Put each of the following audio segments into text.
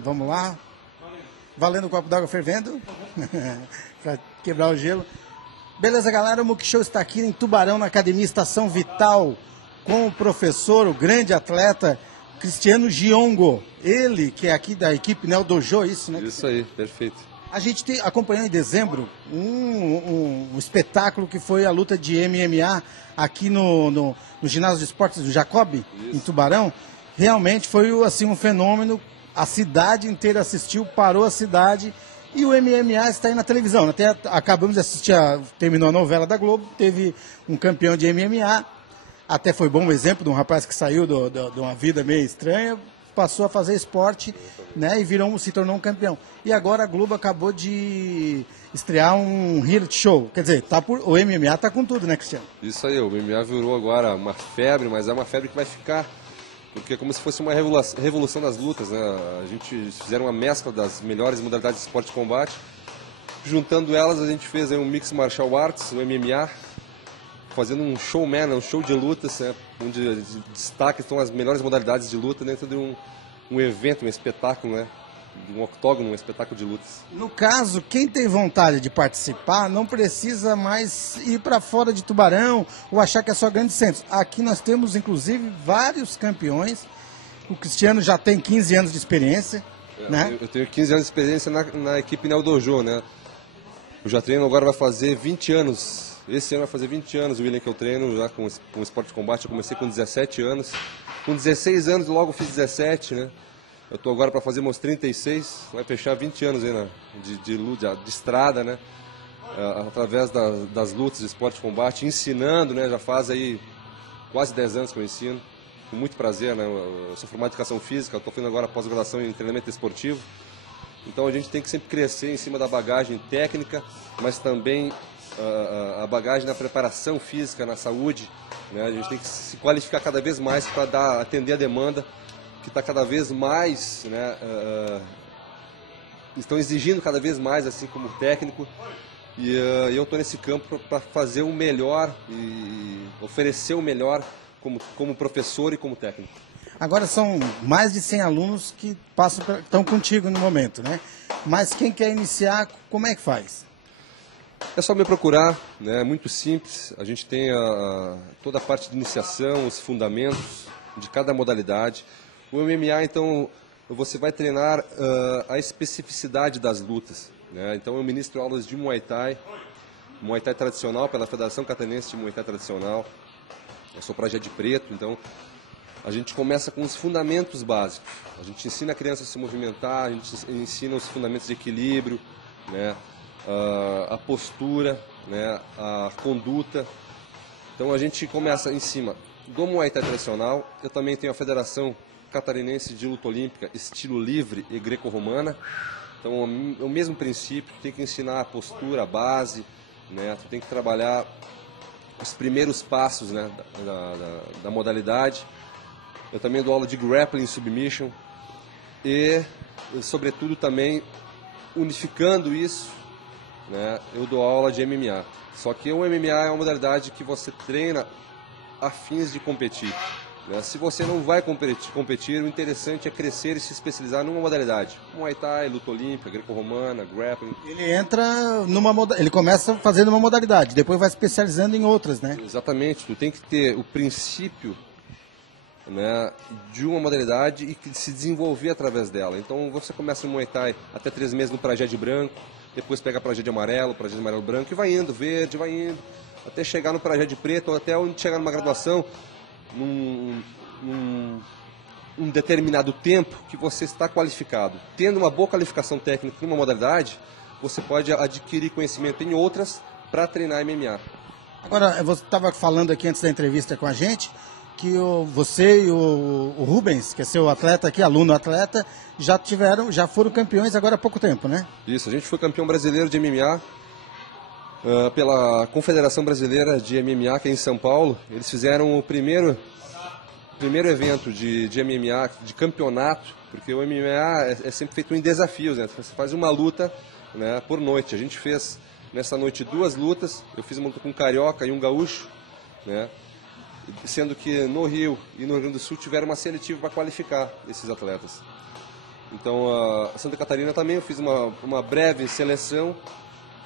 Vamos lá. Valendo o copo d'água fervendo. Para quebrar o gelo. Beleza, galera? O Muki Show está aqui em Tubarão, na Academia Estação Vital, com o professor, o grande atleta, Cristiano Giongo. Ele, que é aqui da equipe Neo Dojo, isso, né? Isso aí, perfeito. A gente acompanhou em dezembro um espetáculo que foi a luta de MMA aqui no ginásio de esportes do Jacob, em Tubarão. Realmente foi assim, um fenômeno. A cidade inteira assistiu, parou a cidade e o MMA está aí na televisão. Até acabamos de assistir, terminou a novela da Globo, teve um campeão de MMA. Até foi bom o exemplo de um rapaz que saiu de uma vida meio estranha, passou a fazer esporte, né, e se tornou um campeão. E agora a Globo acabou de estrear um reality show. Quer dizer, o MMA está com tudo, né, Cristiano? Isso aí, o MMA virou agora uma febre, mas é uma febre que vai ficar, porque é como se fosse uma revolução das lutas, né? A gente fizeram uma mescla das melhores modalidades de esporte de combate. Juntando elas, a gente fez aí um mix martial arts, o MMA, fazendo um showman, um show de lutas, né? Onde destaque estão as melhores modalidades de luta dentro de um evento, um espetáculo, né? Um octógono, um espetáculo de lutas. No caso, quem tem vontade de participar não precisa mais ir para fora de Tubarão ou achar que é só grandes centros. Aqui nós temos, inclusive, vários campeões. O Cristiano já tem 15 anos de experiência, né? Eu tenho 15 anos de experiência na equipe Neo Dojo, né? Eu já treino, agora vai fazer 20 anos. Esse ano vai fazer 20 anos, o William, que eu treino já com esporte de combate. Eu comecei com 17 anos. Com 16 anos, logo fiz 17, né? Eu estou agora para fazer meus 36, vai fechar 20 anos aí de estrada, né? Através das lutas de esporte de combate, ensinando, né? Já faz aí quase 10 anos que eu ensino, com muito prazer, né? Eu sou formado em educação física, estou fazendo agora pós-graduação em treinamento esportivo. Então a gente tem que sempre crescer em cima da bagagem técnica, mas também a bagagem na preparação física, na saúde, né? A gente tem que se qualificar cada vez mais para atender a demanda que está cada vez mais, né, estão exigindo cada vez mais, assim como técnico, e eu estou nesse campo para fazer o melhor e oferecer o melhor como professor e como técnico. Agora são mais de 100 alunos que estão contigo no momento, né? Mas quem quer iniciar, como é que faz? É só me procurar, né? É muito simples. A gente tem toda a parte de iniciação, os fundamentos de cada modalidade. O MMA, então, você vai treinar a especificidade das lutas, né? Então, eu ministro aulas de Muay Thai tradicional, pela Federação Catarinense de Muay Thai Tradicional. Eu sou de preto, então a gente começa com os fundamentos básicos. A gente ensina a criança a se movimentar, a gente ensina os fundamentos de equilíbrio, né? A postura, né? A conduta. Então, a gente começa em cima do Muay Thai Tradicional. Eu também tenho a Federação Catarinense de Luta Olímpica, estilo livre e greco-romana. Então, é o mesmo princípio, tu tem que ensinar a postura, a base, né? Tu tem que trabalhar os primeiros passos, né, da modalidade. Eu também dou aula de grappling submission e, sobretudo, também unificando isso, né, eu dou aula de MMA. Só que o MMA é uma modalidade que você treina a fins de competir. Se você não vai competir, o interessante é crescer e se especializar numa modalidade. Muay Thai, luta olímpica, greco-romana, grappling. Ele começa fazendo uma modalidade, depois vai especializando em outras, né? Exatamente, tu tem que ter o princípio, né, de uma modalidade e se desenvolver através dela. Então você começa no Muay Thai até 3 meses no prajé de branco, depois pega prajé de amarelo branco e vai indo, verde, vai indo, até chegar no prajé de preto, ou até onde chegar numa graduação, num determinado tempo que você está qualificado. Tendo uma boa qualificação técnica em uma modalidade, você pode adquirir conhecimento em outras para treinar MMA. Agora, você estava falando aqui antes da entrevista com a gente que você e o Rubens, que é seu atleta aqui, aluno atleta, já foram campeões agora há pouco tempo, né? Isso, a gente foi campeão brasileiro de MMA pela Confederação Brasileira de MMA, que é em São Paulo. Eles fizeram o primeiro evento de MMA, de campeonato, porque o MMA é sempre feito em desafios, né? Você faz uma luta, né, por noite. A gente fez nessa noite 2 lutas, eu fiz uma luta com um carioca e um gaúcho, né? Sendo que no Rio e no Rio Grande do Sul tiveram uma seletiva para qualificar esses atletas. Então, a Santa Catarina também eu fiz uma breve seleção,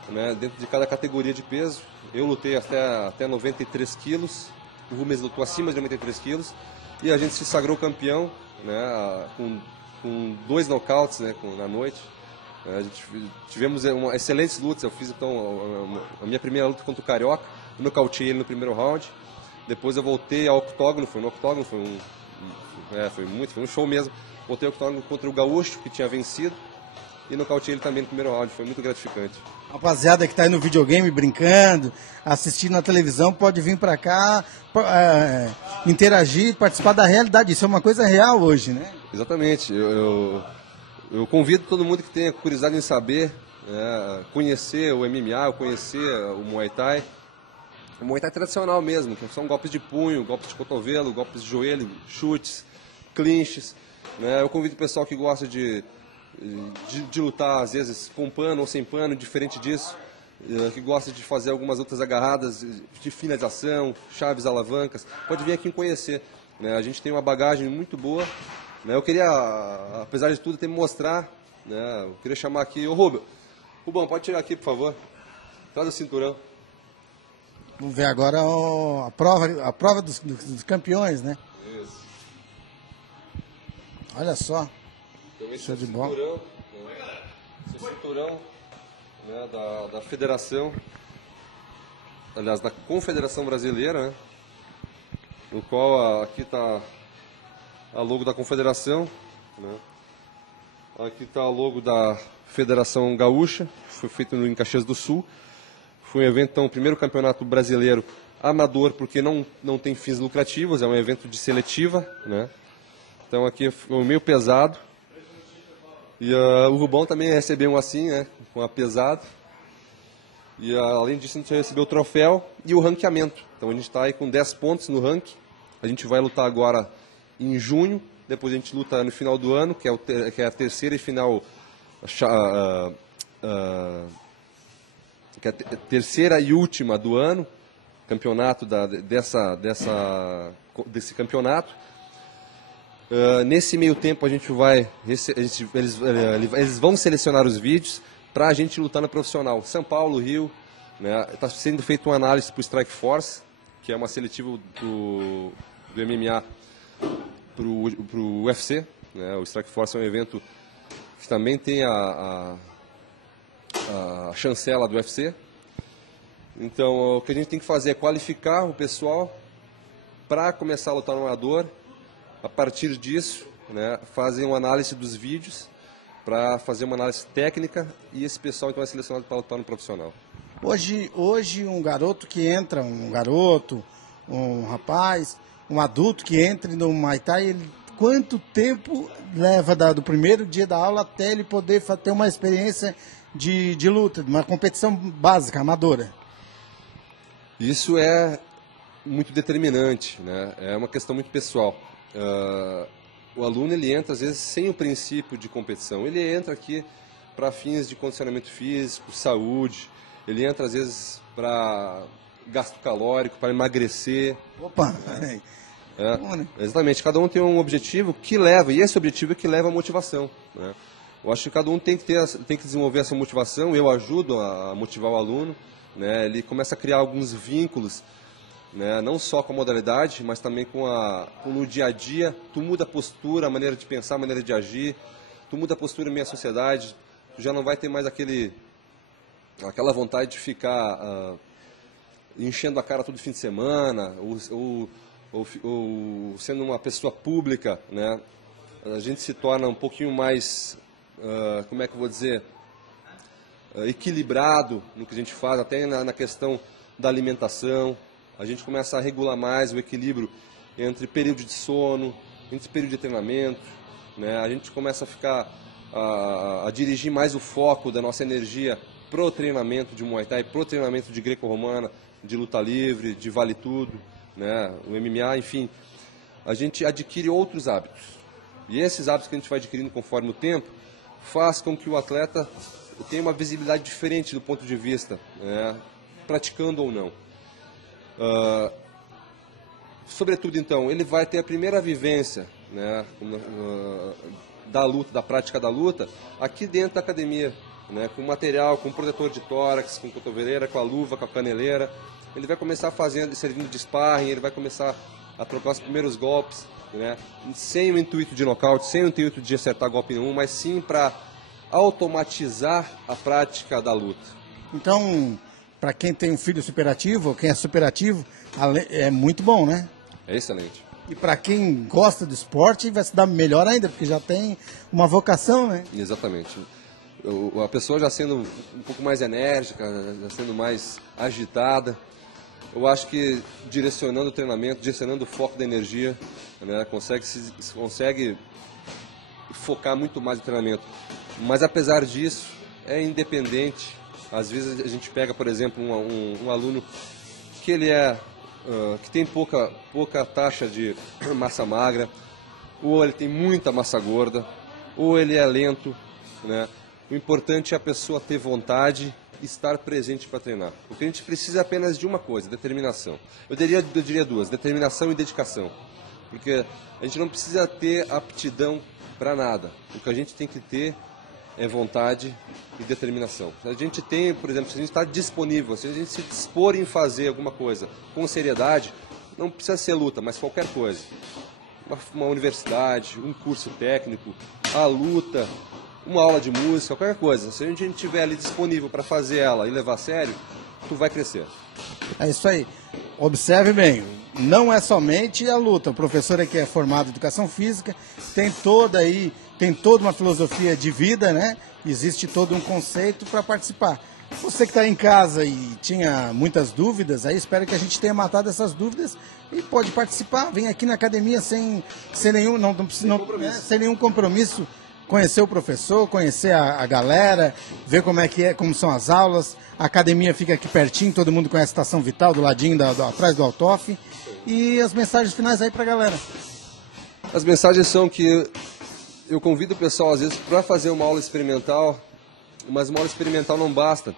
né, dentro de cada categoria de peso. Eu lutei até 93 quilos, o Rubens lutou acima de 93 quilos, e a gente se sagrou campeão, né, com 2 nocautes, né, na noite. Tivemos excelentes lutas. Eu fiz então a minha primeira luta contra o Carioca, eu nocauteei ele no primeiro round. Depois eu voltei ao octógono, foi um show mesmo. Voltei ao octógono contra o Gaúcho, que tinha vencido, e nocauteei ele também no primeiro round, foi muito gratificante. Rapaziada que está aí no videogame brincando, assistindo na televisão, pode vir para cá, interagir, participar da realidade. Isso é uma coisa real hoje, né? Exatamente. Eu convido todo mundo que tenha curiosidade em saber, conhecer o MMA, conhecer o Muay Thai. O Muay Thai tradicional mesmo, que são golpes de punho, golpes de cotovelo, golpes de joelho, chutes, clinches. Eu convido o pessoal que gosta de lutar, às vezes, com pano ou sem pano, diferente disso, que gosta de fazer algumas lutas agarradas, de finalização, chaves, alavancas, pode vir aqui conhecer. A gente tem uma bagagem muito boa. Eu queria, apesar de tudo, mostrar, eu queria chamar aqui o Rubão, pode tirar aqui, por favor, traz o cinturão. Vamos ver agora a prova dos campeões, né? Isso. Olha só. Então, esse show de bola. Esse cinturão, da federação, aliás, da Confederação Brasileira, né? No qual aqui está a logo da Confederação, né? Aqui está a logo da Federação Gaúcha, foi feito em Caxias do Sul. Foi um evento, então, o primeiro campeonato brasileiro amador, porque não tem fins lucrativos, é um evento de seletiva, né? Então aqui foi meio pesado. E o Rubão também recebeu um assim, né, com a pesado. E além disso, a gente recebeu o troféu e o ranqueamento. Então a gente está aí com 10 pontos no ranking. A gente vai lutar agora em junho, depois a gente luta no final do ano, que é a terceira e final, que é a terceira e última do ano, campeonato desse campeonato. Nesse meio tempo a gente vai, eles vão selecionar os vídeos para a gente lutar no profissional. São Paulo, Rio, está sendo feita uma análise para o Strike Force, que é uma seletiva do MMA para o UFC. O Strike Force é um evento que também tem a chancela do UFC. Então o que a gente tem que fazer é qualificar o pessoal para começar a lutar no amador. A partir disso, fazem uma análise dos vídeos para fazer uma análise técnica e esse pessoal então é selecionado para lutar no profissional. Hoje um garoto que entra, um rapaz, um adulto que entre no Muay Thai, quanto tempo leva do primeiro dia da aula até ele poder ter uma experiência de luta, de uma competição básica, amadora? Isso é muito determinante, é uma questão muito pessoal. O aluno ele entra às vezes sem o princípio de competição, ele entra aqui para fins de condicionamento físico, saúde, ele entra às vezes para gasto calórico, para emagrecer. Opa! Exatamente, cada um tem um objetivo que leva, e esse objetivo é que leva a motivação. Eu acho que cada um tem que desenvolver essa motivação, eu ajudo a motivar o aluno, ele começa a criar alguns vínculos, não só com a modalidade, mas também no dia a dia. Tu muda a postura, a maneira de pensar, a maneira de agir, tu muda a postura em meio à sociedade, tu já não vai ter mais aquela vontade de ficar enchendo a cara todo fim de semana, ou sendo uma pessoa pública, A gente se torna um pouquinho mais, como é que eu vou dizer, equilibrado no que a gente faz, até na questão da alimentação. A gente começa a regular mais o equilíbrio entre período de sono, entre período de treinamento, A gente começa a dirigir mais o foco da nossa energia pro treinamento de Muay Thai, pro treinamento de greco-romana, de luta livre, de vale tudo, O MMA, enfim. A gente adquire outros hábitos. E esses hábitos que a gente vai adquirindo conforme o tempo faz com que o atleta tenha uma visibilidade diferente do ponto de vista, praticando ou não. Sobretudo, então, ele vai ter a primeira vivência da luta, da prática da luta, aqui dentro da academia, né, com material, com protetor de tórax, com cotoveleira, com a luva, com a caneleira. Ele vai começar fazendo, servindo de sparring, ele vai começar a trocar os primeiros golpes, né, sem o intuito de nocaute, sem o intuito de acertar golpe nenhum, mas sim para automatizar a prática da luta. Então, para quem tem um filho superativo, ou quem é superativo, é muito bom, né? É excelente. E para quem gosta do esporte, vai se dar melhor ainda, porque já tem uma vocação, né? Exatamente. A pessoa já sendo um pouco mais enérgica, já sendo mais agitada, eu acho que direcionando o treinamento, direcionando o foco da energia, né, consegue focar muito mais no treinamento. Mas apesar disso, é independente. Às vezes a gente pega, por exemplo, um aluno que ele que tem pouca taxa de massa magra, ou ele tem muita massa gorda, ou ele é lento, né? O importante é a pessoa ter vontade e estar presente para treinar. O que a gente precisa é apenas de uma coisa, determinação. Eu diria duas, determinação e dedicação. Porque a gente não precisa ter aptidão para nada. O que a gente tem que ter é vontade e determinação. Se a gente tem, por exemplo, se a gente está disponível, se a gente se dispor em fazer alguma coisa com seriedade, não precisa ser luta, mas qualquer coisa. Uma universidade, um curso técnico, a luta, uma aula de música, qualquer coisa. Se a gente estiver ali disponível para fazer ela e levar a sério, tu vai crescer. É isso aí. Observe bem, não é somente a luta. O professor aqui é formado em educação física, tem toda uma filosofia de vida, né? Existe todo um conceito para participar. Você que está em casa e tinha muitas dúvidas, aí espero que a gente tenha matado essas dúvidas e pode participar. Vem aqui na academia sem nenhum compromisso. Conhecer o professor, conhecer a galera, ver como são as aulas. A academia fica aqui pertinho, todo mundo conhece a Estação Vital, do ladinho, atrás do Altoff. E as mensagens finais aí pra galera. As mensagens são que eu convido o pessoal, às vezes, para fazer uma aula experimental, mas uma aula experimental não basta,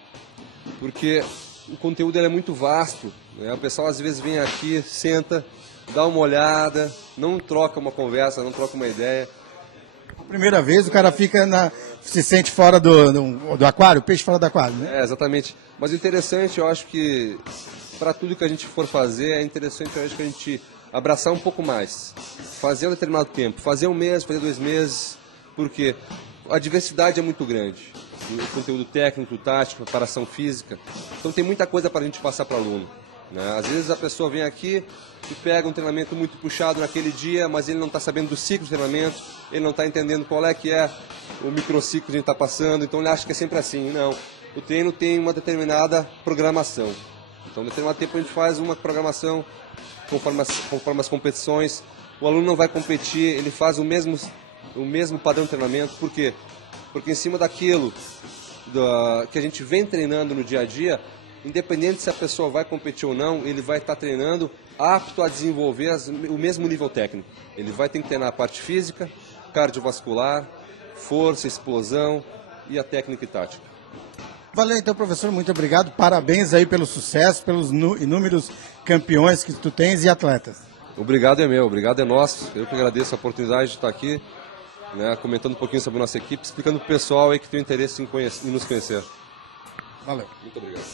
porque o conteúdo é muito vasto, né? O pessoal, às vezes, vem aqui, senta, dá uma olhada, não troca uma conversa, não troca uma ideia. Primeira vez o cara se sente fora do aquário, peixe fora do aquário, né? É, exatamente. Mas o interessante, eu acho que para tudo que a gente for fazer, é interessante, eu acho que a gente abraçar um pouco mais. Fazer um determinado tempo, fazer um mês, fazer 2 meses, porque a diversidade é muito grande. O conteúdo técnico, tático, preparação física. Então tem muita coisa para a gente passar para o aluno, né? Às vezes a pessoa vem aqui e pega um treinamento muito puxado naquele dia, mas ele não está sabendo do ciclo de treinamento, ele não está entendendo qual é o microciclo que a gente está passando, então ele acha que é sempre assim. Não, o treino tem uma determinada programação. Então, em determinado tempo a gente faz uma programação conforme as competições. O aluno não vai competir, ele faz o mesmo padrão de treinamento. Por quê? Porque em cima daquilo que a gente vem treinando no dia a dia, independente se a pessoa vai competir ou não, ele vai estar treinando apto a desenvolver o mesmo nível técnico. Ele vai ter que treinar a parte física, cardiovascular, força, explosão e a técnica e tática. Valeu então, professor, muito obrigado. Parabéns aí pelo sucesso, pelos inúmeros campeões que tu tens e atletas. Obrigado é meu, obrigado é nosso. Eu que agradeço a oportunidade de estar aqui, né, comentando um pouquinho sobre a nossa equipe, explicando para o pessoal aí que tem interesse em nos conhecer. Valeu. Muito obrigado.